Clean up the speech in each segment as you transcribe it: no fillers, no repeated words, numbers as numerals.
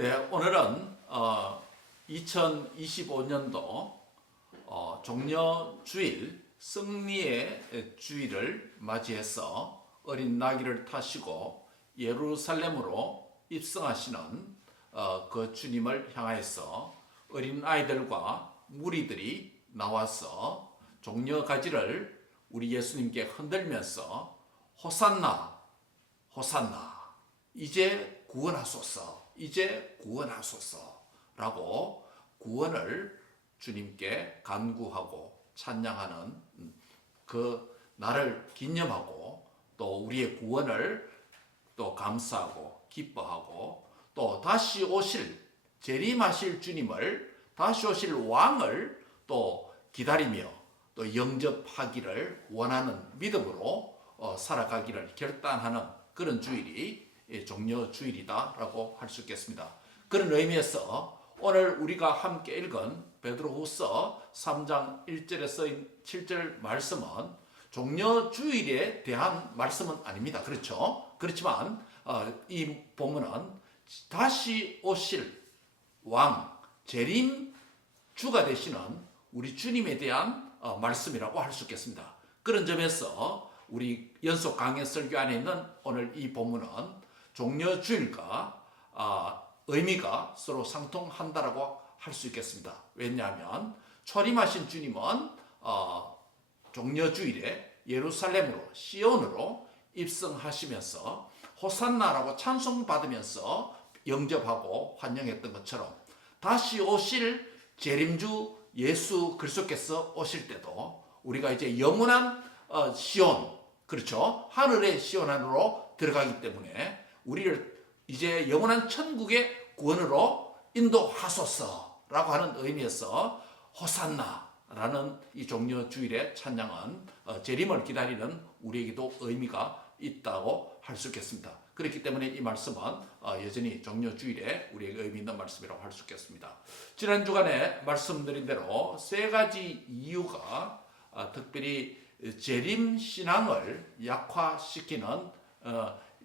네, 오늘은 2025년도 종려주일 승리의 주일을 맞이해서 어린 나귀를 타시고 예루살렘으로 입성하시는 그 주님을 향하여서 어린 아이들과 무리들이 나와서 종려가지를 우리 예수님께 흔들면서 호산나 호산나 이제 구원하소서, 이제 구원하소서 라고 구원을 주님께 간구하고 찬양하는 그 날을 기념하고 또 우리의 구원을 또 감사하고 기뻐하고 또 다시 오실 재림하실 주님을, 다시 오실 왕을 또 기다리며 또 영접하기를 원하는 믿음으로 살아가기를 결단하는 그런 주일이 종려주일이다라고 할 수 있겠습니다. 그런 의미에서 오늘 우리가 함께 읽은 베드로후서 3장 1절에서 7절 말씀은 종려주일에 대한 말씀은 아닙니다. 그렇죠? 그렇지만 이 본문은 다시 오실 왕, 재림주가 되시는 우리 주님에 대한 말씀이라고 할 수 있겠습니다. 그런 점에서 우리 연속 강연 설교 안에 있는 오늘 이 본문은 종려주일과 의미가 서로 상통한다라고 할 수 있겠습니다. 왜냐하면 초림하신 주님은 종려주일에 예루살렘으로, 시온으로 입성하시면서 호산나라고 찬송받으면서 영접하고 환영했던 것처럼 다시 오실 재림주 예수 그리스도께서 오실 때도 우리가 이제 영원한 시온, 그렇죠? 하늘의 시온 안으로 들어가기 때문에 우리를 이제 영원한 천국의 구원으로 인도하소서라고 하는 의미에서 호산나라는 이 종려주일의 찬양은 재림을 기다리는 우리에게도 의미가 있다고 할 수 있겠습니다. 그렇기 때문에 이 말씀은 여전히 종려주일에 우리에게 의미 있는 말씀이라고 할 수 있겠습니다. 지난 주간에 말씀드린 대로 세 가지 이유가 특별히 재림 신앙을 약화시키는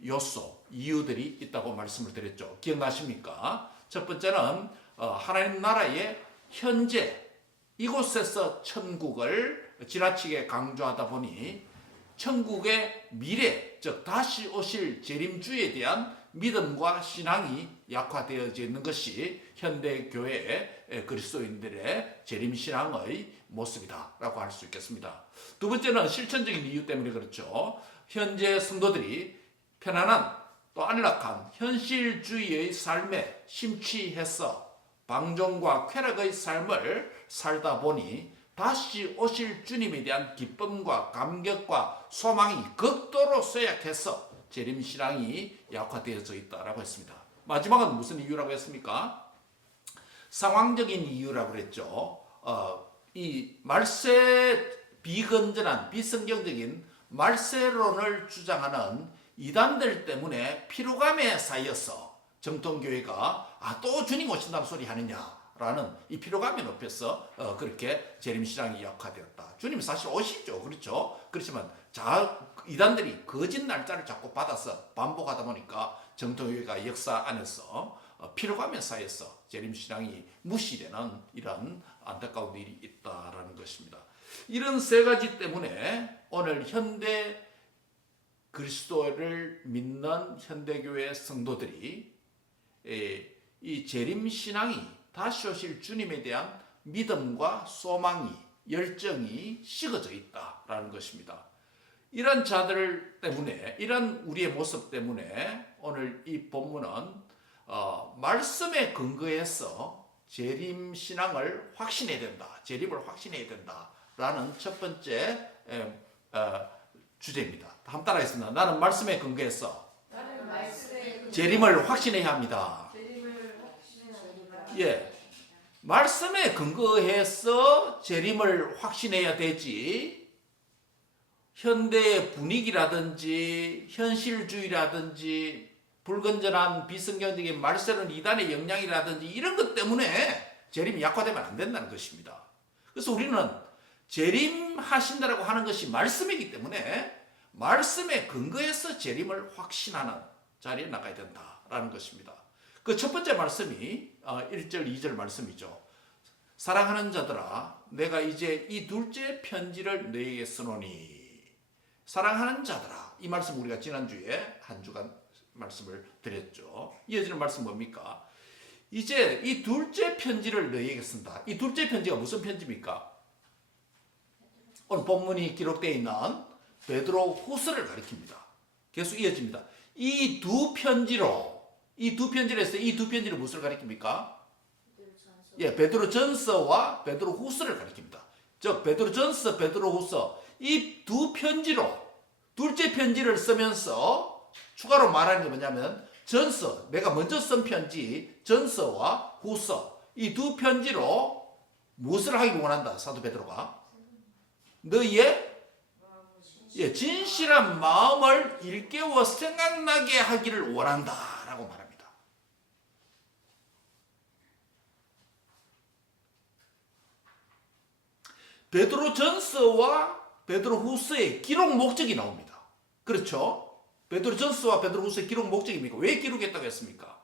요소, 이유들이 있다고 말씀을 드렸죠. 기억나십니까? 첫 번째는 하나님 나라의 현재 이곳에서 천국을 지나치게 강조하다 보니 천국의 미래, 즉 다시 오실 재림주에 대한 믿음과 신앙이 약화되어져 있는 것이 현대 교회의 그리스도인들의 재림신앙의 모습이다라고 할 수 있겠습니다. 두 번째는 실천적인 이유 때문에 그렇죠. 현재 성도들이 편안한 또 안락한 현실주의의 삶에 심취해서 방종과 쾌락의 삶을 살다 보니 다시 오실 주님에 대한 기쁨과 감격과 소망이 극도로 쇠약해서 재림신앙이 약화되어져 있다고 했습니다. 마지막은 무슨 이유라고 했습니까? 상황적인 이유라고 그랬죠. 이 비건전한 비성경적인 말세론을 주장하는 이단들 때문에 피로감에 쌓여서 정통교회가 또 주님 오신다는 소리 하느냐라는 이 피로감에 높여서 그렇게 재림신앙이 약화되었다. 주님이 사실 오시죠. 그렇죠? 그렇지만 이단들이 거짓 날짜를 자꾸 받아서 반복하다 보니까 정통교회가 역사 안에서 피로감에 쌓여서 재림신앙이 무시되는 이런 안타까운 일이 있다라는 것입니다. 이런 세 가지 때문에 오늘 현대 그리스도를 믿는 현대교회 성도들이 이 재림신앙이 다시 오실 주님에 대한 믿음과 소망이, 열정이 식어져 있다라는 것입니다. 이런 자들 때문에, 이런 우리의 모습 때문에 오늘 이 본문은 말씀에 근거해서 재림신앙을 확신해야 된다, 재림을 확신해야 된다라는 첫 번째 주제입니다. 한번 따라하겠습니다. 나는 말씀에 근거해서 재림을 확신해야 합니다. 예, 말씀에 근거해서 재림을 확신해야 되지, 현대의 분위기라든지 현실주의라든지 불건전한 비성경적인 말세론 이단의 영향이라든지 이런 것 때문에 재림이 약화되면 안 된다는 것입니다. 그래서 우리는 재림하신다라고 하는 것이 말씀이기 때문에 말씀에 근거해서 재림을 확신하는 자리에 나가야 된다라는 것입니다. 그 첫 번째 말씀이 1절, 2절 말씀이죠. 사랑하는 자들아, 내가 이제 이 둘째 편지를 너에게 쓰노니. 사랑하는 자들아, 이 말씀 우리가 지난주에 한 주간 말씀을 드렸죠. 이어지는 말씀 뭡니까? 이제 이 둘째 편지를 너희에게 쓴다. 이 둘째 편지가 무슨 편지입니까? 오늘 본문이 기록되어 있는 베드로 후서를 가리킵니다. 계속 이어집니다. 이 두 편지로 해서 이 두 편지를 무엇을 가리킵니까? 예, 베드로 전서와 베드로 후서를 가리킵니다. 즉 베드로 전서, 베드로 후서 이 두 편지로 둘째 편지를 쓰면서 추가로 말하는 게 뭐냐면 전서, 내가 먼저 쓴 편지 전서와 후서 이 두 편지로 무엇을 하기 원한다. 사도 베드로가 너희의 진실한 마음을 일깨워 생각나게 하기를 원한다라고 말합니다. 베드로 전서와 베드로 후서의 기록 목적이 나옵니다. 그렇죠? 베드로 전서와 베드로 후서의 기록 목적입니까? 왜 기록했다고 했습니까?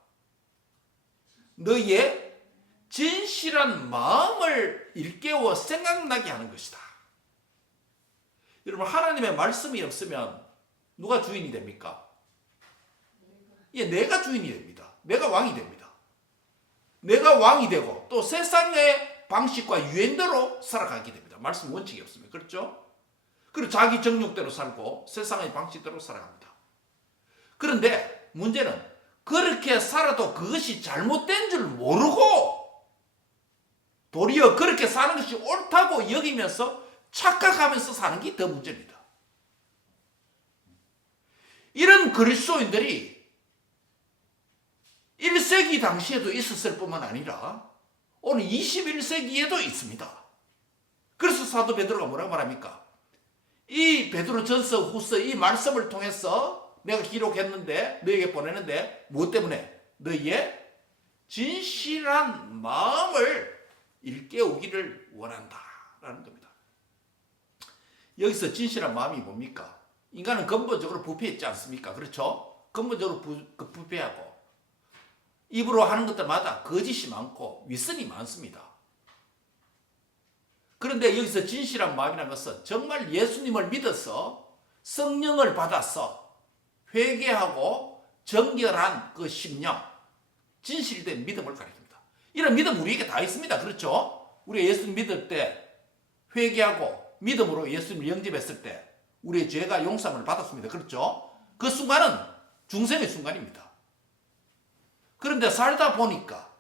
너희의 진실한 마음을 일깨워 생각나게 하는 것이다. 여러분, 하나님의 말씀이 없으면 누가 주인이 됩니까? 예, 내가 주인이 됩니다. 내가 왕이 됩니다. 내가 왕이 되고 또 세상의 방식과 유행대로 살아가게 됩니다. 말씀 원칙이 없으면. 그렇죠? 그리고 자기 정욕대로 살고 세상의 방식대로 살아갑니다. 그런데 문제는 그렇게 살아도 그것이 잘못된 줄 모르고 도리어 그렇게 사는 것이 옳다고 여기면서 착각하면서 사는 게 더 문제입니다. 이런 그리스도인들이 1세기 당시에도 있었을 뿐만 아니라 오늘 21세기에도 있습니다. 그래서 사도 베드로가 뭐라고 말합니까? 이 베드로 전서 후서 이 말씀을 통해서 내가 기록했는데 너에게 보내는데 무엇 때문에? 너희의 진실한 마음을 일깨우기를 원한다라는 겁니다. 여기서 진실한 마음이 뭡니까? 인간은 근본적으로 부패했지 않습니까? 그렇죠? 근본적으로 부패하고 입으로 하는 것들마다 거짓이 많고 윗선이 많습니다. 그런데 여기서 진실한 마음이라는 것은 정말 예수님을 믿어서 성령을 받아서 회개하고 정결한 그 심령, 진실된 믿음을 가리킵니다. 이런 믿음 우리에게 다 있습니다. 그렇죠? 우리가 예수님 믿을 때 회개하고 믿음으로 예수님을 영접했을 때 우리의 죄가 용서함을 받았습니다. 그렇죠? 그 순간은 중생의 순간입니다. 그런데 살다 보니까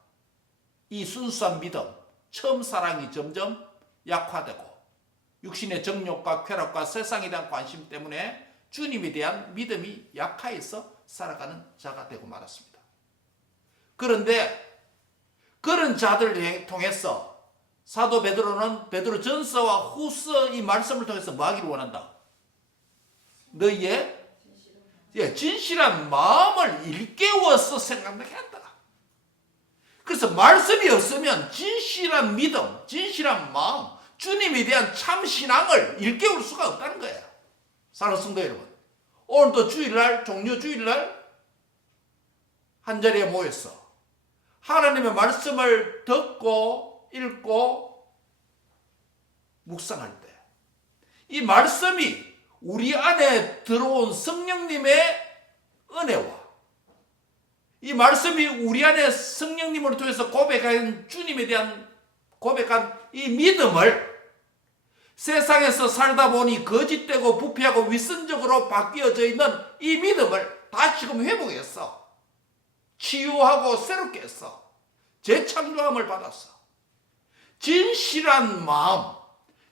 이 순수한 믿음, 처음 사랑이 점점 약화되고 육신의 정욕과 쾌락과 세상에 대한 관심 때문에 주님에 대한 믿음이 약화해서 살아가는 자가 되고 말았습니다. 그런데 그런 자들을 통해서 사도 베드로는 베드로 전서와 후서 이 말씀을 통해서 뭐 하기를 원한다? 너희의 진실한 마음을 일깨워서 생각나게 한다. 그래서 말씀이 없으면 진실한 믿음, 진실한 마음, 주님에 대한 참 신앙을 일깨울 수가 없다는 거예요. 사랑하는 성도 여러분, 오늘도 주일날, 종료 주일날 한자리에 모여서 하나님의 말씀을 듣고 읽고 묵상할 때 이 말씀이 우리 안에 들어온 성령님의 은혜와 이 말씀이 우리 안에 성령님을 통해서 고백한 주님에 대한 고백한 이 믿음을 세상에서 살다 보니 거짓되고 부패하고 위선적으로 바뀌어져 있는 이 믿음을 다시금 회복해서 치유하고 새롭게 해서 재창조함을 받았어. 진실한 마음,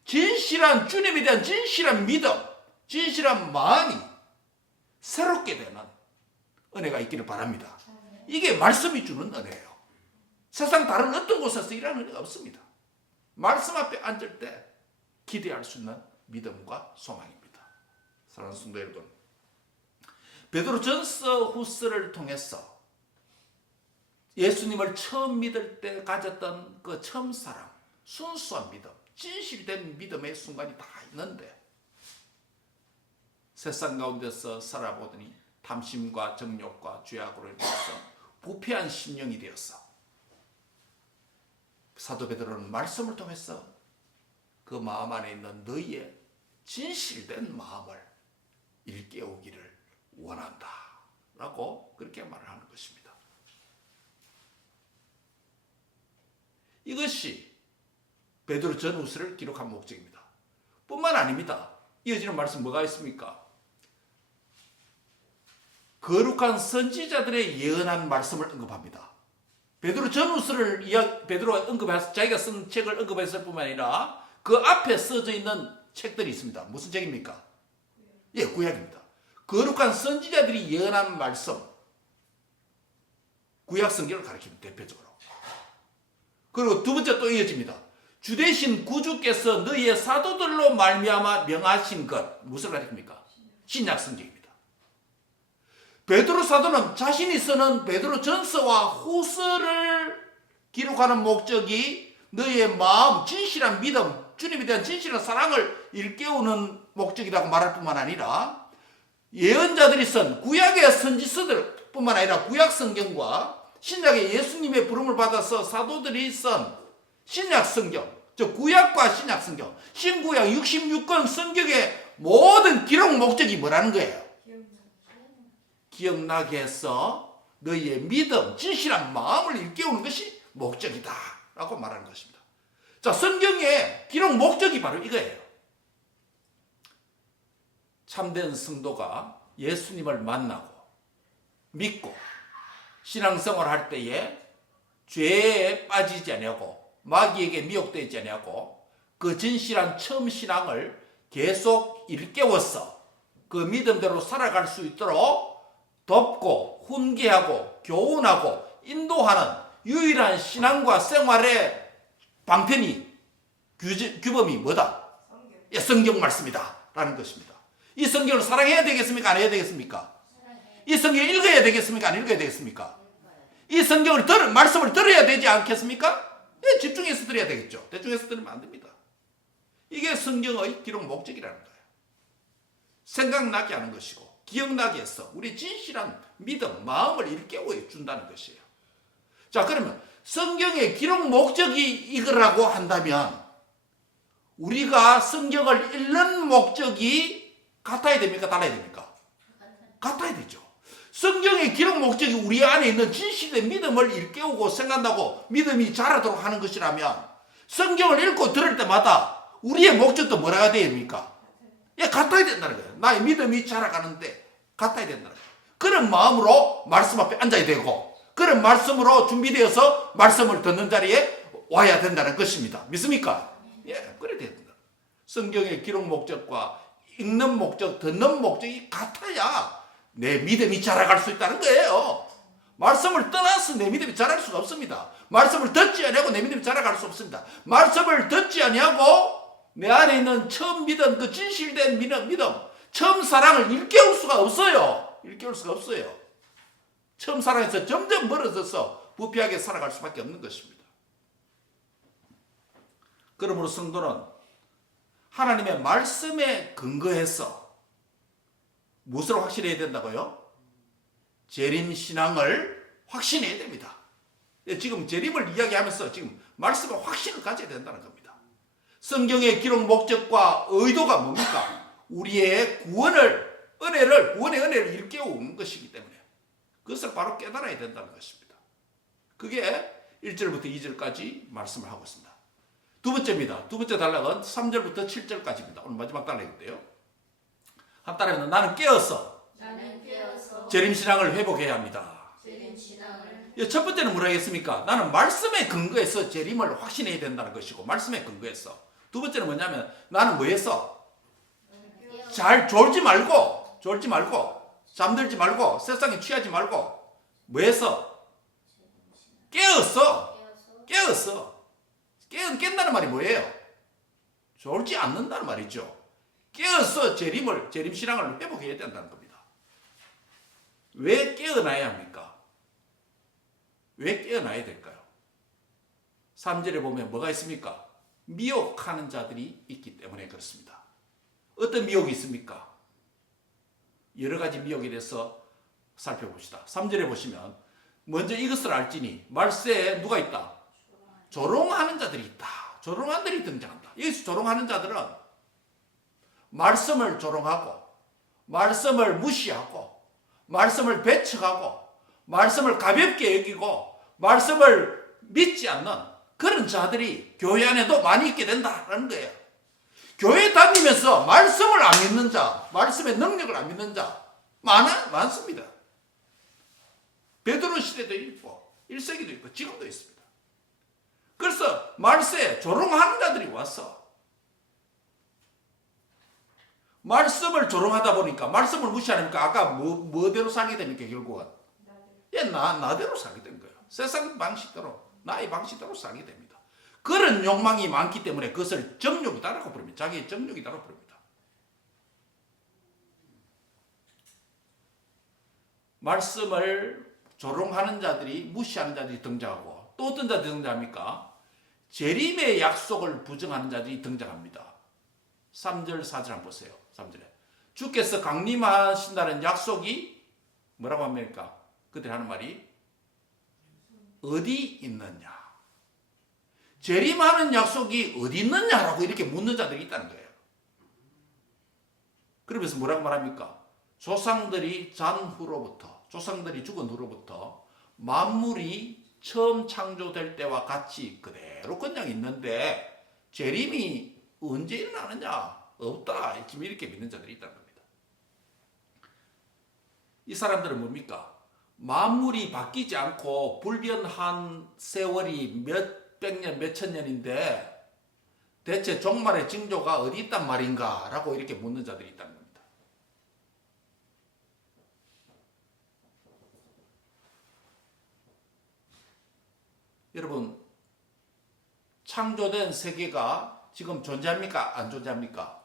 진실한 주님에 대한 진실한 믿음, 진실한 마음이 새롭게 되는 은혜가 있기를 바랍니다. 이게 말씀이 주는 은혜예요. 세상 다른 어떤 곳에서 이런 은혜가 없습니다. 말씀 앞에 앉을 때 기대할 수 있는 믿음과 소망입니다. 사랑하는 성도 여러분, 베드로 전서 후서를 통해서 예수님을 처음 믿을 때 가졌던 그 처음 사랑, 순수한 믿음, 진실된 믿음의 순간이 다 있는데 세상 가운데서 살아보더니 탐심과 정욕과 죄악으로 인해서 부패한 심령이 되었어. 사도 베드로는 말씀을 통해서 그 마음 안에 있는 너희의 진실된 마음을 일깨우기를 원한다 라고 그렇게 말을 하는 것입니다. 이것이 베드로 전후서를 기록한 목적입니다. 뿐만 아닙니다. 이어지는 말씀 뭐가 있습니까? 거룩한 선지자들의 예언한 말씀을 언급합니다. 베드로 전후서를 베드로가 언급해서 자기가 쓴 책을 언급했을 뿐만 아니라 그 앞에 써져 있는 책들이 있습니다. 무슨 책입니까? 예, 구약입니다. 거룩한 선지자들이 예언한 말씀, 구약 성경을 가리킵니다. 대표적으로. 그리고 두 번째 또 이어집니다. 주되신 구주께서 너희의 사도들로 말미암아 명하신 것, 무엇을 가리킵니까? 신약 성경입니다. 베드로 사도는 자신이 쓰는 베드로 전서와 후서를 기록하는 목적이 너희의 마음, 진실한 믿음, 주님에 대한 진실한 사랑을 일깨우는 목적이라고 말할 뿐만 아니라 예언자들이 쓴 구약의 선지서들 뿐만 아니라 구약 성경과 신약의 예수님의 부름을 받아서 사도들이 쓴 신약 성경, 즉 구약과 신약 성경, 신구약 66권 성경의 모든 기록 목적이 뭐라는 거예요? 기억나게 해서 너희의 믿음, 진실한 마음을 일깨우는 것이 목적이다 라고 말하는 것입니다. 자, 성경의 기록 목적이 바로 이거예요. 참된 성도가 예수님을 만나고 믿고 신앙생활을 할 때에 죄에 빠지지 아니하고 마귀에게 미혹되지 아니하고 그 진실한 처음 신앙을 계속 일깨워서 그 믿음대로 살아갈 수 있도록 돕고 훈계하고 교훈하고 인도하는 유일한 신앙과 생활의 방편이 규범이 뭐다? 예, 성경 말씀이다 라는 것입니다. 이 성경을 사랑해야 되겠습니까? 안 해야 되겠습니까? 이 성경을 읽어야 되겠습니까? 안 읽어야 되겠습니까? 이 성경을 말씀을 들어야 되지 않겠습니까? 예, 집중해서 들어야 되겠죠. 대충해서 들으면 안 됩니다. 이게 성경의 기록 목적이라는 거예요. 생각나게 하는 것이고 기억나게 해서 우리 진실한 믿음, 마음을 일깨워 준다는 것이에요. 자, 그러면 성경의 기록 목적이 이거라고 한다면 우리가 성경을 읽는 목적이 같아야 됩니까? 달라야 됩니까? 같아야 되죠. 성경의 기록 목적이 우리 안에 있는 진실된 믿음을 일깨우고 생각나고 믿음이 자라도록 하는 것이라면 성경을 읽고 들을 때마다 우리의 목적도 뭐라가 돼야 됩니까? 예, 같아야 된다는 거예요. 나의 믿음이 자라가는데 같아야 된다는 거예요. 그런 마음으로 말씀 앞에 앉아야 되고 그런 말씀으로 준비되어서 말씀을 듣는 자리에 와야 된다는 것입니다. 믿습니까? 예, 그래야 된다. 성경의 기록 목적과 읽는 목적, 듣는 목적이 같아야 내 믿음이 자라갈 수 있다는 거예요. 말씀을 떠나서 내 믿음이 자랄 수가 없습니다. 말씀을 듣지 아니하고 내 믿음이 자라갈 수 없습니다. 말씀을 듣지 아니하고 내 안에 있는 처음 믿은 그 진실된 믿음, 처음 사랑을 일깨울 수가 없어요. 일깨울 수가 없어요. 처음 사랑에서 점점 멀어져서 부패하게 살아갈 수밖에 없는 것입니다. 그러므로 성도는 하나님의 말씀에 근거해서 무엇을 확신해야 된다고요? 재림신앙을 확신해야 됩니다. 지금 재림을 이야기하면서 지금 말씀에 확신을 가져야 된다는 겁니다. 성경의 기록 목적과 의도가 뭡니까? 우리의 구원의 은혜를 일깨우는 것이기 때문에 그것을 바로 깨달아야 된다는 것입니다. 그게 1절부터 2절까지 말씀을 하고 있습니다. 두 번째입니다. 두 번째 단락은 3절부터 7절까지입니다. 오늘 마지막 단락인데요. 한 따라해는 나는 깨어서 재림신앙을 회복해야 합니다. 첫 번째는 뭐라 했습니까? 나는 말씀에 근거해서 재림을 확신해야 된다는 것이고 말씀에 근거해서. 두 번째는 뭐냐면 나는 뭐해서? 잘 졸지 말고 잠들지 말고 세상에 취하지 말고 뭐해서? 깨었어. 깬다는 말이 뭐예요? 졸지 않는다는 말이죠. 깨어서 재림신앙을 회복해야 된다는 겁니다. 왜 깨어나야 합니까? 왜 깨어나야 될까요? 3절에 보면 뭐가 있습니까? 미혹하는 자들이 있기 때문에 그렇습니다. 어떤 미혹이 있습니까? 여러 가지 미혹에 대해서 살펴봅시다. 3절에 보시면 먼저 이것을 알지니 말세에 누가 있다? 조롱하는 자들이 있다. 조롱하는 자들이 등장한다. 여기서 조롱하는 자들은 말씀을 조롱하고 말씀을 무시하고 말씀을 배척하고 말씀을 가볍게 여기고 말씀을 믿지 않는 그런 자들이 교회 안에도 많이 있게 된다라는 거예요. 교회 다니면서 말씀을 안 믿는 자, 말씀의 능력을 안 믿는 자 많습니다. 베드로 시대도 있고 1세기도 있고 지금도 있습니다. 그래서 말세에 조롱하는 자들이 와서 말씀을 조롱하다 보니까 말씀을 무시하니까 아까 뭐대로 살게 됩니까? 결국은 나대로 살게 된 거예요. 세상 방식대로 나의 방식대로 살게 됩니다. 그런 욕망이 많기 때문에 그것을 정욕이다라고 부릅니다. 자기의 정욕이다라고 부릅니다. 말씀을 조롱하는 자들이 무시하는 자들이 등장하고 또 어떤 자들이 등장합니까? 재림의 약속을 부정하는 자들이 등장합니다. 3절 4절 한번 보세요. 3절에 주께서 강림하신다는 약속이 뭐라고 합니까? 그들이 하는 말이 어디 있느냐? 재림하는 약속이 어디 있느냐라고 이렇게 묻는 자들이 있다는 거예요. 그러면서 뭐라고 말합니까? 조상들이 잔 후로부터, 조상들이 죽은 후로부터 만물이 처음 창조될 때와 같이 그대로 그냥 있는데 재림이 언제 일어나느냐? 없다. 지금 이렇게 믿는 자들이 있다는 겁니다. 이 사람들은 뭡니까? 만물이 바뀌지 않고 불변한 세월이 몇백 년, 몇천 년인데 대체 종말의 징조가 어디 있단 말인가? 라고 이렇게 묻는 자들이 있다는 겁니다. 여러분, 창조된 세계가 지금 존재합니까? 안 존재합니까?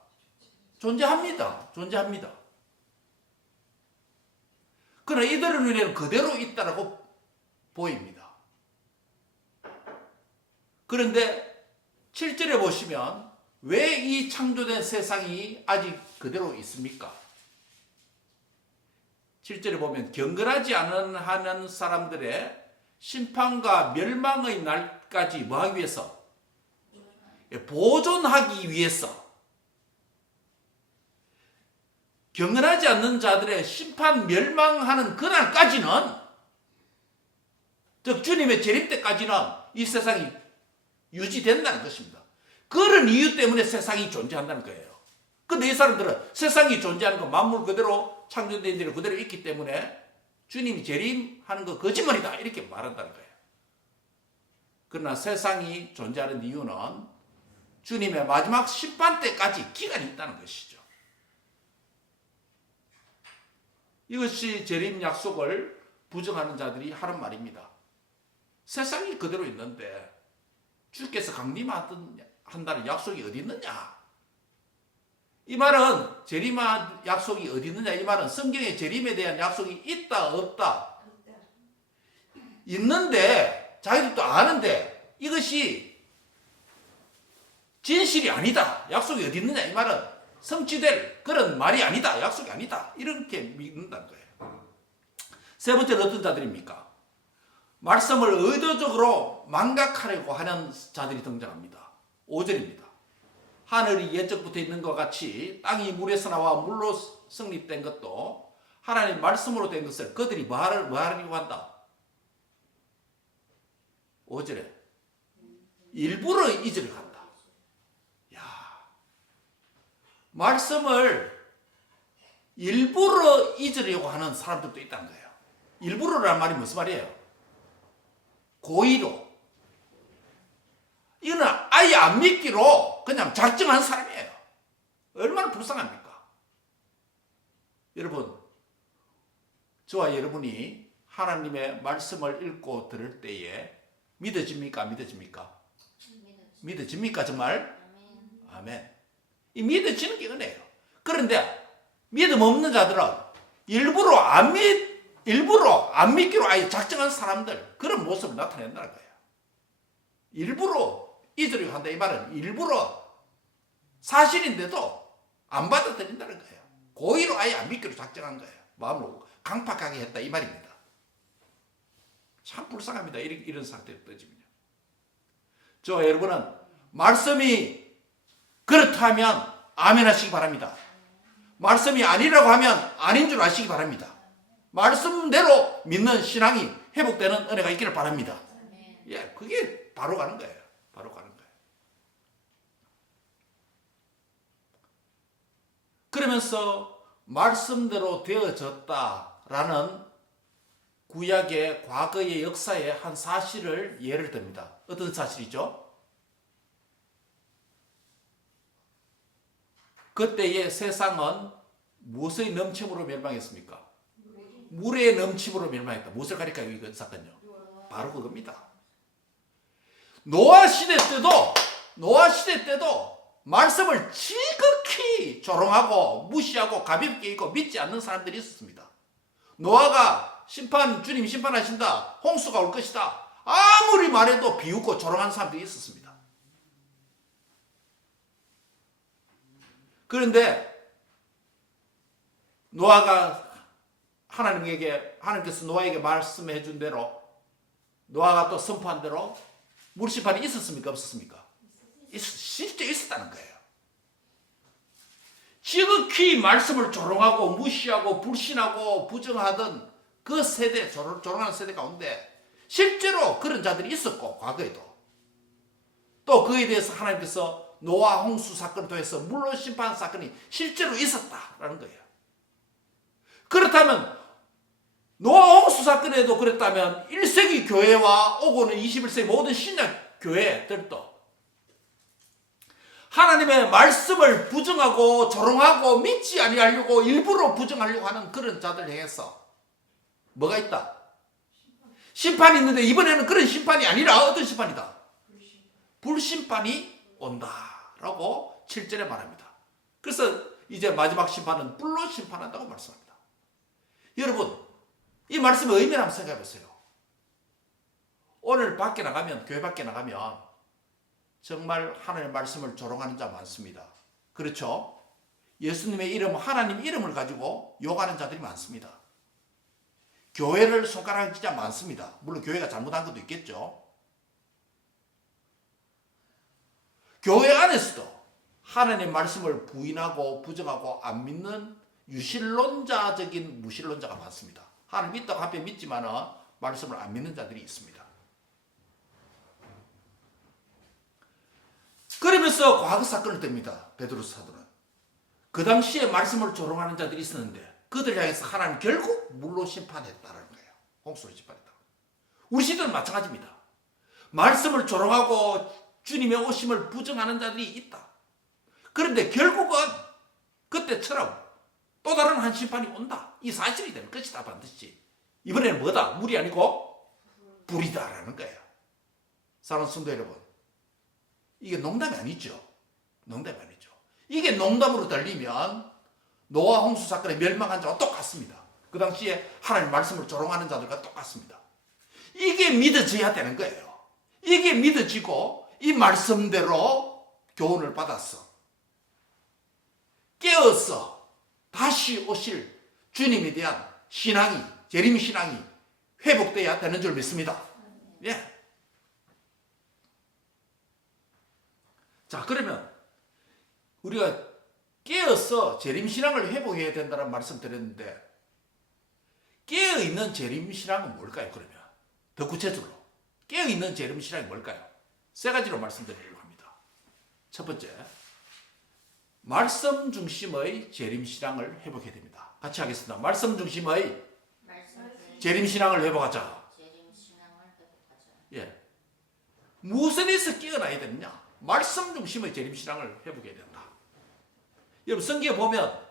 존재합니다. 존재합니다. 그러나 이들의 눈에는 그대로 있다라고 보입니다. 그런데 7절에 보시면 왜 이 창조된 세상이 아직 그대로 있습니까? 7절에 보면 경건하지 않은 하는 사람들의 심판과 멸망의 날까지 뭐 하기 위해서? 보존하기 위해서. 경건하지 않는 자들의 심판 멸망하는 그날까지는, 즉 주님의 재림 때까지는 이 세상이 유지된다는 것입니다. 그런 이유 때문에 세상이 존재한다는 거예요. 근데 이 사람들은 세상이 존재하는 거 만물 그대로 창조된 대로 그대로 있기 때문에 주님이 재림하는 거 거짓말이다 이렇게 말한다는 거예요. 그러나 세상이 존재하는 이유는 주님의 마지막 심판 때까지 기간이 있다는 것이죠. 이것이 재림 약속을 부정하는 자들이 하는 말입니다. 세상이 그대로 있는데 주께서 강림한다는 약속이 어디 있느냐? 이 말은 재림 약속이 어디 있느냐? 이 말은 성경에 재림에 대한 약속이 있다 없다? 있는데 자기들도 아는데 이것이 진실이 아니다. 약속이 어디 있느냐? 이 말은 성취될 그런 말이 아니다. 약속이 아니다. 이렇게 믿는다는 거예요. 세 번째는 어떤 자들입니까? 말씀을 의도적으로 망각하려고 하는 자들이 등장합니다. 5절입니다. 하늘이 옛적부터 있는 것 같이 땅이 물에서 나와 물로 성립된 것도 하나님 말씀으로 된 것을 그들이 뭐 하려고 한다? 5절에 일부러 잊으려고 한다. 야, 말씀을 일부러 잊으려고 하는 사람들도 있다는 거예요. 일부러라는 말이 무슨 말이에요? 고의로. 이거는 아예 안 믿기로 그냥 작정한 사람이에요. 얼마나 불쌍합니까? 여러분, 저와 여러분이 하나님의 말씀을 읽고 들을 때에 믿어집니까? 안 믿어집니까? 믿어집니까? 정말? 아멘. 이 믿어지는 게 은혜예요. 그런데 믿음 없는 자들은 일부러 안 믿기로 아예 작정한 사람들, 그런 모습을 나타낸다는 거예요. 일부러 잊으려고 한다. 이 말은 일부러 사실인데도 안 받아들인다는 거예요. 고의로 아예 안 믿기로 작정한 거예요. 마음을 강팍하게 했다 이 말입니다. 참 불쌍합니다. 이런 상태로 떠지면요. 저 여러분은 말씀이 그렇다면 아멘 하시기 바랍니다. 말씀이 아니라고 하면 아닌 줄 아시기 바랍니다. 말씀대로 믿는 신앙이 회복되는 은혜가 있기를 바랍니다. 예, 그게 바로 가는 거예요. 바로 가는 거예요. 그러면서 말씀대로 되어졌다라는 구약의 과거의 역사의 한 사실을 예를 듭니다. 어떤 사실이죠? 그때의 세상은 무엇의 넘침으로 멸망했습니까? 물의 넘침으로 멸망했다. 무엇을 가리켜요? 이 사건요? 바로 그겁니다. 노아 시대 때도 말씀을 지극히 조롱하고 무시하고 가볍게 읽고 믿지 않는 사람들이 있었습니다. 노아가 주님 심판하신다. 홍수가 올 것이다. 아무리 말해도 비웃고 조롱하는 사람들이 있었습니다. 그런데 노아가 하나님께서 노아에게 말씀해 준 대로 노아가 또 선포한 대로 물심판이 있었습니까? 없었습니까? 실제 있었다는 거예요. 지극히 말씀을 조롱하고 무시하고 불신하고 부정하던 그 세대, 조롱하는 세대 가운데 실제로 그런 자들이 있었고 과거에도 또 그에 대해서 하나님께서 노아 홍수 사건을 통해서 물로 심판 사건이 실제로 있었다라는 거예요. 그렇다면 노아 홍수 사건에도 그랬다면 1세기 교회와 오고는 21세기 모든 신약 교회들도 하나님의 말씀을 부정하고 조롱하고 믿지 아니하려고 일부러 부정하려고 하는 그런 자들 향해서 뭐가 있다? 심판이 있는데 이번에는 그런 심판이 아니라 어떤 심판이다? 불심판이 온다라고 7절에 말합니다. 그래서 이제 마지막 심판은 불로 심판한다고 말씀합니다. 여러분, 이 말씀의 의미를 한번 생각해 보세요. 오늘 밖에 나가면, 교회 밖에 나가면 정말 하나님의 말씀을 조롱하는 자 많습니다. 그렇죠? 예수님의 이름, 하나님 이름을 가지고 욕하는 자들이 많습니다. 교회를 손가락에 진짜 많습니다. 물론 교회가 잘못한 것도 있겠죠. 교회 안에서도 하나님의 말씀을 부인하고 부정하고 안 믿는 유실론자적인 무신론자가 많습니다. 하나님 있다고 한편 믿지만 말씀을 안 믿는 자들이 있습니다. 그러면서 과거 사건을 듭니다. 베드로 사도는. 그 당시에 말씀을 조롱하는 자들이 있었는데 그들 향해서 하나님 결국 물로 심판했다는 거예요. 홍수로 심판했다. 우리 시대는 마찬가지입니다. 말씀을 조롱하고 주님의 오심을 부정하는 자들이 있다. 그런데 결국은 그때처럼 또 다른 한 심판이 온다. 이 사실이 될 것이다. 반드시. 이번에는 뭐다? 물이 아니고 불이다라는 거예요. 사랑하는 성도 여러분, 이게 농담이 아니죠. 농담이 아니죠. 이게 농담으로 들리면 노아 홍수 사건에 멸망한 자와 똑같습니다. 그 당시에 하나님 말씀을 조롱하는 자들과 똑같습니다. 이게 믿어져야 되는 거예요. 이게 믿어지고 이 말씀대로 교훈을 받았어. 깨어서 다시 오실 주님에 대한 신앙이, 재림 신앙이 회복돼야 되는 줄 믿습니다. 예. 자, 그러면 우리가 깨어서 재림신앙을 회복해야 된다는 말씀 드렸는데 깨어있는 재림신앙은 뭘까요? 그러면 더 구체적으로 깨어있는 재림신앙이 뭘까요? 세 가지로 말씀드리려고 합니다. 첫 번째, 말씀 중심의 재림신앙을 회복해야 됩니다. 같이 하겠습니다. 말씀 중심의 재림신앙을 회복하자. 예. 무엇에 대해서 깨어나야 되느냐? 말씀 중심의 재림신앙을 회복해야 된다. 여러분, 성경에 보면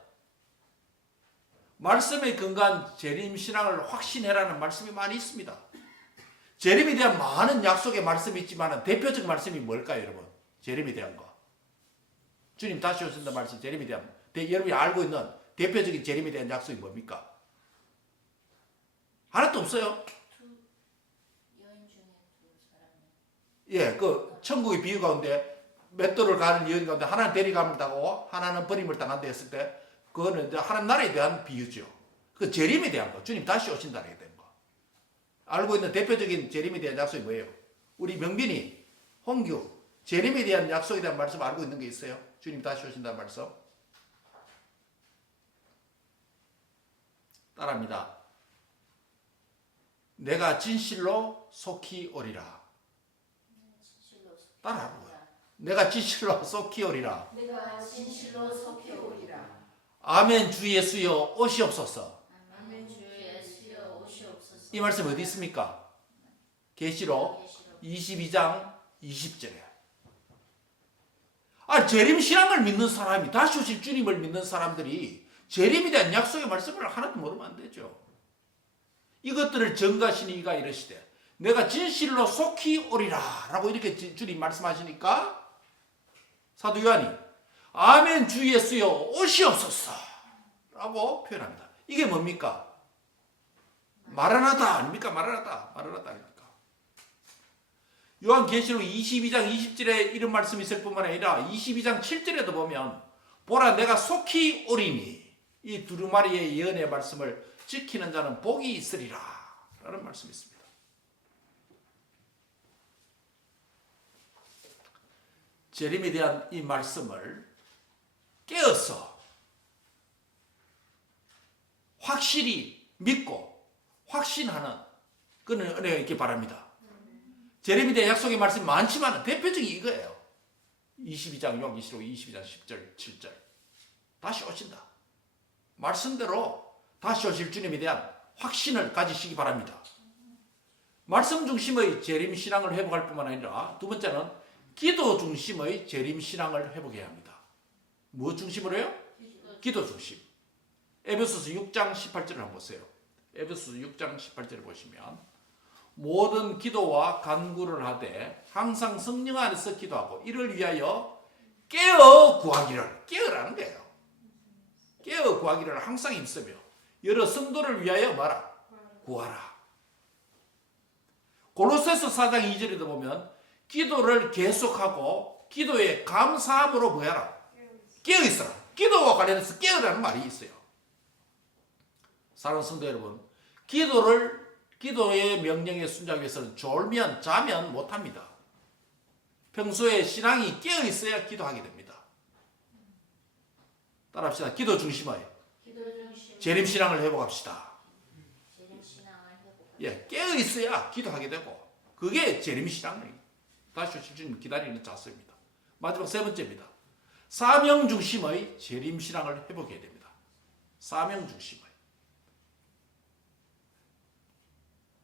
말씀에 근거한 재림신앙을 확신해라는 말씀이 많이 있습니다. 재림에 대한 많은 약속의 말씀이 있지만 대표적 말씀이 뭘까요, 여러분? 재림에 대한 거. 주님 다시 오신다는 말씀, 재림에 대한, 여러분이 알고 있는 대표적인 재림에 대한 약속이 뭡니까? 하나도 없어요. 예, 그 천국의 비유 가운데 맷돌을 가는 여인 가운데 하나는 대리감을 당하고 하나는 버림을 당한다 했을 때 그거는 이제 하나님 나라에 대한 비유죠. 그 재림에 대한 거, 주님 다시 오신다는 게 된 거. 알고 있는 대표적인 재림에 대한 약속이 뭐예요? 우리 명빈이, 홍규, 재림에 대한 약속에 대한 말씀 알고 있는 게 있어요? 주님 다시 오신다는 말씀. 따라합니다. 내가 진실로 속히 오리라. 따라하고요. 내가 진실로 속히 오리라. 내가 진실로 속히 오리라. 아멘. 주 예수여 오시옵소서. 아멘. 주 예수여 오시옵소서. 이 말씀 어디 있습니까? 계시록 22장 20절에. 재림 신앙을 믿는 사람이, 다시 오실 주님을 믿는 사람들이 재림에 대한 약속의 말씀을 하나도 모르면 안 되죠. 이것들을 전가시니 이가 이르시되 내가 진실로 속히 오리라 라고 이렇게 주님 말씀하시니까 사도 요한이 아멘 주 예수여 오시옵소서 라고 표현합니다. 이게 뭡니까? 마라나다 아닙니까? 마라나다 아닙니까? 요한계시록 22장 20절에 이런 말씀이 있을 뿐만 아니라 22장 7절에도 보면 보라 내가 속히 오리니 이 두루마리의 예언의 말씀을 지키는 자는 복이 있으리라 라는 말씀이 있습니다. 재림에 대한 이 말씀을 깨어서 확실히 믿고 확신하는 그런 은혜가 있길 바랍니다. 재림에 대한 약속의 말씀이 많지만 대표적인 이거예요. 22장 요한계시록 22장 10절 7절 다시 오신다. 말씀대로 다시 오실 주님에 대한 확신을 가지시기 바랍니다. 말씀 중심의 재림 신앙을 회복할 뿐만 아니라 두 번째는 기도 중심의 재림 신앙을 회복해야 합니다. 무엇 중심으로 해요? 기도 중심. 에베소서 6장 18절을 한번 보세요. 에베소서 6장 18절을 보시면 모든 기도와 간구를 하되 항상 성령 안에서 기도하고 이를 위하여 깨어 구하기를, 깨어라는 거예요. 깨어 구하기를 항상 힘쓰며 여러 성도를 위하여 말아 구하라. 골로새서 4장 2절에도 보면 기도를 계속하고 기도에 감사함으로 뭐하라? 깨어 있어라. 기도와 관련해서 깨어라는 말이 있어요. 사랑하는 성도 여러분, 기도의 명령에 순종하기 위해서는 졸면 자면 못합니다. 평소에 신앙이 깨어 있어야 기도하게 됩니다. 따라합시다. 기도 중심의 재림 신앙을 회복합시다. 예, 깨어 있어야 기도하게 되고 그게 재림 신앙을 다시 오실 주님 기다리는 자세입니다. 마지막 세 번째입니다. 사명 중심의 재림 신앙을 회복해야 됩니다. 사명 중심의.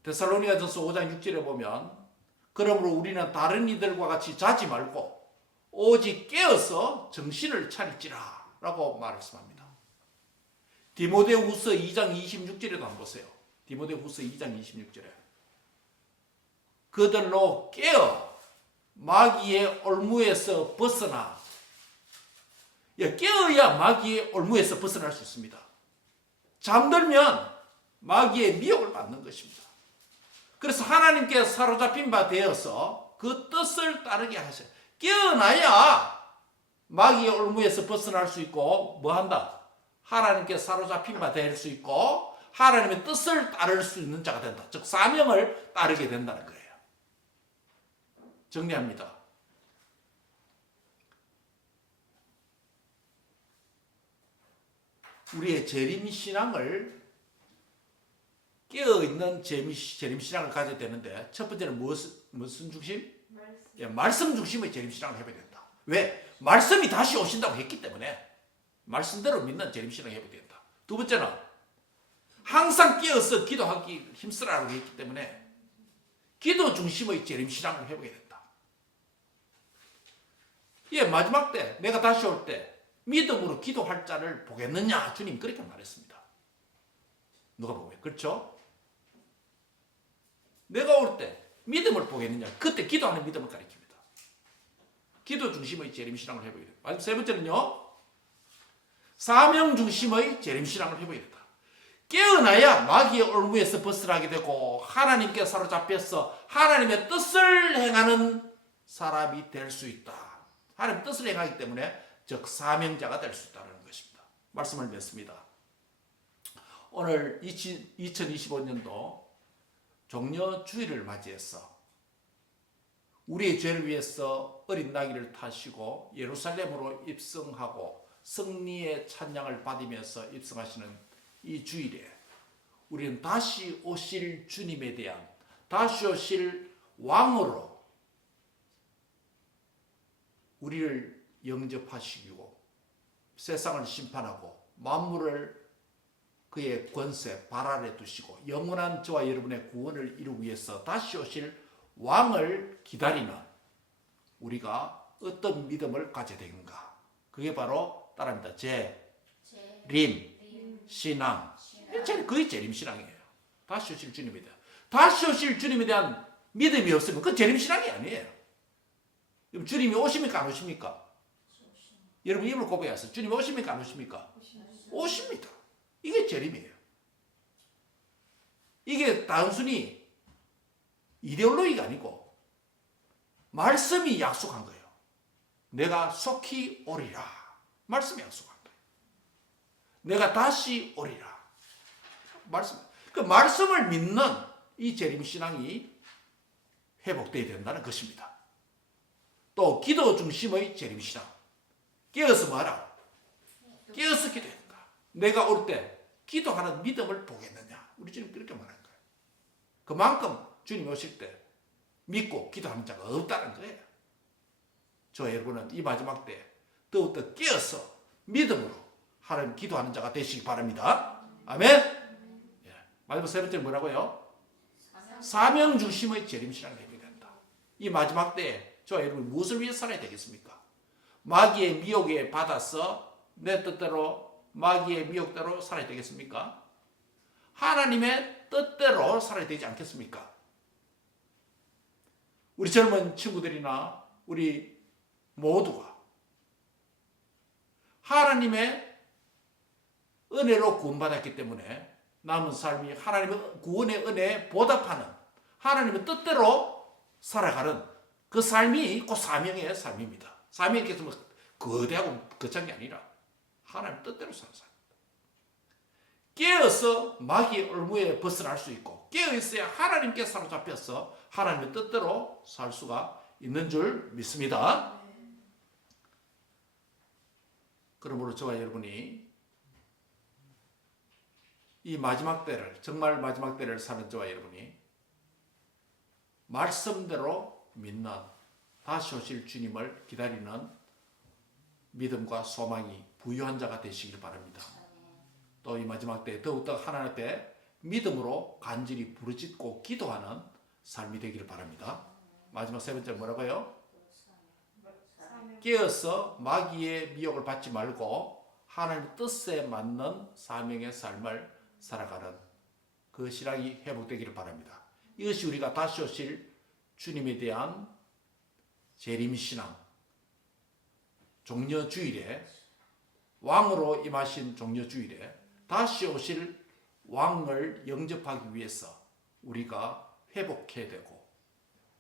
데살로니가전서 5장 6절에 보면 그러므로 우리는 다른 이들과 같이 자지 말고 오직 깨어서 정신을 차릴지라 라고 말씀합니다. 디모데후서 2장 26절에도 한번 보세요. 디모데후서 2장 26절에 그들로 깨어 마귀의 올무에서 벗어나. 깨어야 마귀의 올무에서 벗어날 수 있습니다. 잠들면 마귀의 미혹을 받는 것입니다. 그래서 하나님께 사로잡힌 바 되어서 그 뜻을 따르게 하셔요. 깨어나야 마귀의 올무에서 벗어날 수 있고 뭐한다? 하나님께 사로잡힌 바 될 수 있고 하나님의 뜻을 따를 수 있는 자가 된다. 즉 사명을 따르게 된다는 거예요. 정리합니다. 우리의 재림신앙을 깨어있는 재림신앙을 가져야 되는데 첫 번째는 무슨 중심? 말씀 중심의 재림신앙을 해봐야 된다. 왜? 말씀이 다시 오신다고 했기 때문에 말씀대로 믿는 재림신앙을 해봐야 된다. 두 번째는 항상 깨어서 기도하기 힘쓰라고 했기 때문에 기도 중심의 재림신앙을 해보게 된다. 마지막 때 내가 다시 올 때 믿음으로 기도할 자를 보겠느냐 주님 그렇게 말했습니다. 누가 보면 그렇죠? 내가 올 때 믿음을 보겠느냐 그때 기도하는 믿음을 가리킵니다. 기도 중심의 재림신앙을 해보게 된다. 마지막 세 번째는요 사명 중심의 재림신앙을 해보게 된다. 깨어나야 마귀의 올무에서 벗어나게 되고 하나님께 사로잡혀서 하나님의 뜻을 행하는 사람이 될 수 있다. 하나님의 뜻을 행하기 때문에 즉 사명자가 될 수 있다는 것입니다. 말씀을 맺습니다. 오늘 2025년도 종려 주일을 맞이해서 우리의 죄를 위해서 어린 나귀를 타시고 예루살렘으로 입성하고 승리의 찬양을 받으면서 입성하시는 이 주일에 우리는 다시 오실 주님에 대한, 다시 오실 왕으로 우리를 영접하시고 세상을 심판하고 만물을 그의 권세 발 아래 두시고 영원한 저와 여러분의 구원을 이루기 위해서 다시 오실 왕을 기다리는 우리가 어떤 믿음을 가져야 되는가? 그게 바로 따라합니다. 재림신앙. 그게 재림신앙이에요. 다시 오실 주님에 대한. 다시 오실 주님에 대한 믿음이 없으면 그건 재림신앙이 아니에요. 주님이 오십니까? 안 오십니까? 여러분 입을 고백해서 주님이 오십니까? 안 오십니까? 오십니다. 이게 재림이에요. 이게 단순히 이데올로기가 아니고 말씀이 약속한 거예요. 내가 속히 오리라. 말씀이 약속한 거예요. 내가 다시 오리라. 그 말씀을 믿는 이 재림신앙이 회복되어야 된다는 것입니다. 또 기도 중심의 재림신앙. 깨어서 뭐하라? 깨어서 기도해야 된다. 내가 올 때 기도하는 믿음을 보겠느냐? 우리 주님 그렇게 말하는 거예요. 그만큼 주님 오실 때 믿고 기도하는 자가 없다는 거예요. 저 여러분은 이 마지막 때 더욱더 깨어서 믿음으로 하나님 기도하는 자가 되시기 바랍니다. 아멘. 예. 마지막 세 번째 뭐라고요? 사명 중심의 재림신앙을 해야 된다. 이 마지막 때에 저 여러분 무엇을 위해 살아야 되겠습니까? 마귀의 미혹에 받아서 내 뜻대로 마귀의 미혹대로 살아야 되겠습니까? 하나님의 뜻대로 살아야 되지 않겠습니까? 우리 젊은 친구들이나 우리 모두가 하나님의 은혜로 구원받았기 때문에 남은 삶이 하나님의 구원의 은혜에 보답하는 하나님의 뜻대로 살아가는 그 삶이 곧 사명의 삶입니다. 사명이 이렇게 뭐 거대하고 거창한 게 아니라 하나님 뜻대로 사는 삶입니다. 깨어서 마귀의 올무에 벗어날 수 있고 깨어있어야 하나님께 사로잡혀서 하나님의 뜻대로 살 수가 있는 줄 믿습니다. 그러므로 저와 여러분이 이 마지막 때를, 정말 마지막 때를 사는 저와 여러분이 말씀대로 믿는, 다시 오실 주님을 기다리는 믿음과 소망이 부유한 자가 되시길 바랍니다. 또 이 마지막 때 더욱더 하나님 앞에 믿음으로 간절히 부르짖고 기도하는 삶이 되기를 바랍니다. 마지막 세 번째 뭐라고요? 깨어서 마귀의 미혹을 받지 말고 하나님의 뜻에 맞는 사명의 삶을 살아가는 그 신앙이 회복되기를 바랍니다. 이것이 우리가 다시 오실 주님에 대한 재림신앙, 종려주일에 왕으로 임하신 종려주일에 다시 오실 왕을 영접하기 위해서 우리가 회복해야 되고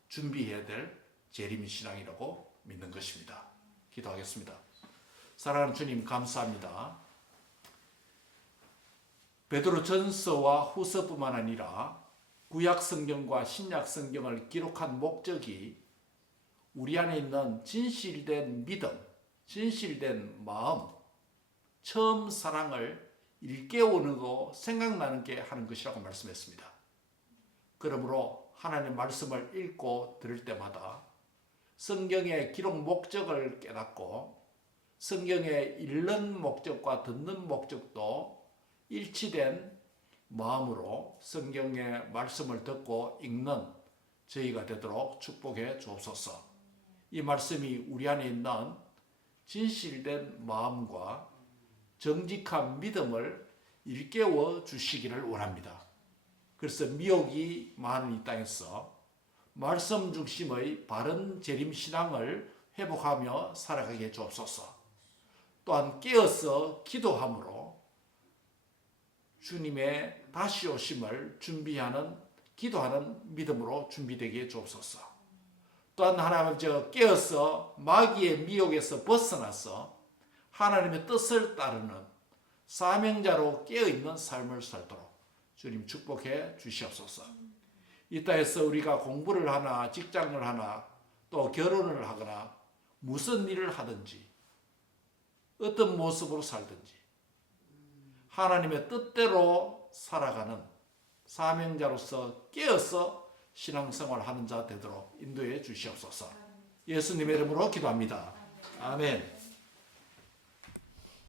준비해야 될 재림신앙이라고 믿는 것입니다. 기도하겠습니다. 사랑하는 주님 감사합니다. 베드로 전서와 후서뿐만 아니라 구약 성경과 신약 성경을 기록한 목적이 우리 안에 있는 진실된 믿음, 진실된 마음, 처음 사랑을 일깨우고 생각나는 게 하는 것이라고 말씀했습니다. 그러므로 하나님의 말씀을 읽고 들을 때마다 성경의 기록 목적을 깨닫고 성경의 읽는 목적과 듣는 목적도 일치된 마음으로 성경의 말씀을 듣고 읽는 저희가 되도록 축복해 주옵소서. 이 말씀이 우리 안에 있는 진실된 마음과 정직한 믿음을 일깨워 주시기를 원합니다. 그래서 미혹이 많은 이 땅에서 말씀 중심의 바른 재림신앙을 회복하며 살아가게 해 주옵소서. 또한 깨어서 기도함으로 주님의 다시 오심을 준비하는 기도하는 믿음으로 준비되게 해 주옵소서. 또한 하나님 깨어서 마귀의 미혹에서 벗어나서 하나님의 뜻을 따르는 사명자로 깨어있는 삶을 살도록 주님 축복해 주시옵소서. 이 땅에서 우리가 공부를 하나 직장을 하나 또 결혼을 하거나 무슨 일을 하든지 어떤 모습으로 살든지 하나님의 뜻대로 살아가는 사명자로서 깨어서 신앙생활 하는 자 되도록 인도해 주시옵소서. 예수님의 이름으로 기도합니다. 아멘.